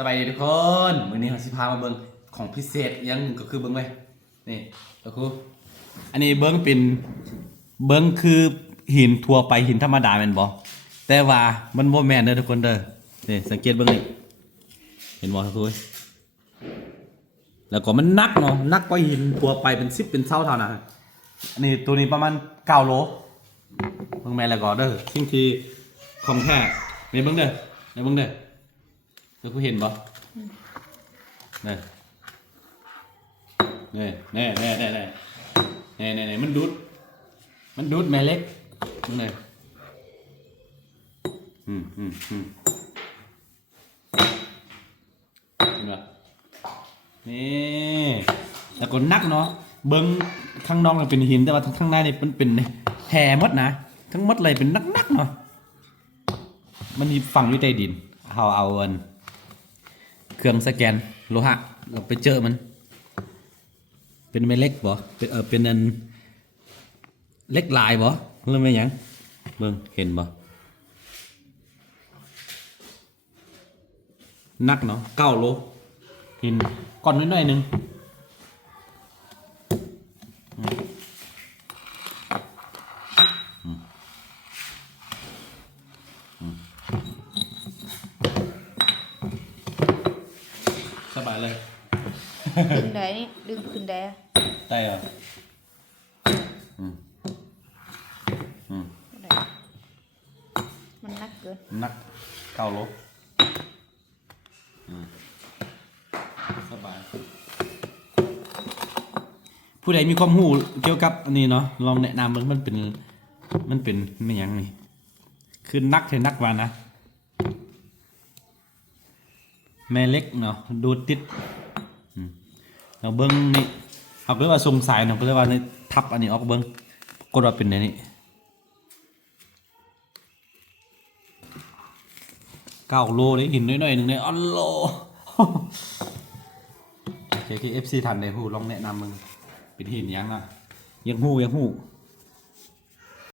สบายดีทุกคนมื้อนี้เราสิพามาเบิ่งของพิเศษอย่างหนึ่งก็คือเบิ่งไว้นี่ก็คืออันนี้เบิ่งเป็นเบิ่งคือหินทั่วไปหินธรรมดาแม่นบ่แต่ว่ามันบ่แม่นเด้อทุกคนเด้อนี่สังเกตเบิ่งนี่เห็นบ่ทุกคนแล้วก็มันหนักเนาะหนักกว่าหินทั่วไปเป็น10เป็นเท่านะอันนี้ตัวนี้ประมาณ9โลเบิ่งแม่นแล้วก็เด้อสิ่งที่ของแท้นี่เบิ่งเด้อนี่เบิ่งเด้อแล้วกูเห็นบ่นี่นี่มันดูดแม่เล็กมึงเลยเห็นป่ะนี่แล้วก็นักเนาะเบิ้งข้างนอกมันเป็นหินแต่ว่าข้างในนี่มันเป็นแห่มดนะทั้งหมดเลยเป็นนักเนาะมันมีฝังอยู่ใต้ดินเอาเครื่องสแกนโลหะเราไปเจอมันเป็นแม่เล็กบ่เป็นอันเล็กลายบ่เรื่องไม่ยังเบิ่งเห็นบ่นักเนาะ9 โลหินก้อนน้อยๆนึงสบายเลยดึงได้นี่ดึงขึ้นได้ได้เหรอมันนักเกินนัก9 โลสบายผู้ใดมีความรู้เกี่ยวกับอันนี้เนาะลองแนะนำมันเป็นไม่ยังนี่คือนักเท่นักวานะแม่เล็กเนาะดูติดเราเบิ้งนี่เอาไปว่าทรงสายเนาะไปว่านี่ทับอันนี้ออกเบิ้งกดว่าเป็นนี่9 โลได้หินน้อยๆหนึ่งเนี่ยอ๋อโลKFC ทันได้ฮู้ลองแนะนำมึงเป็นหินยังอ่ะยังฮู้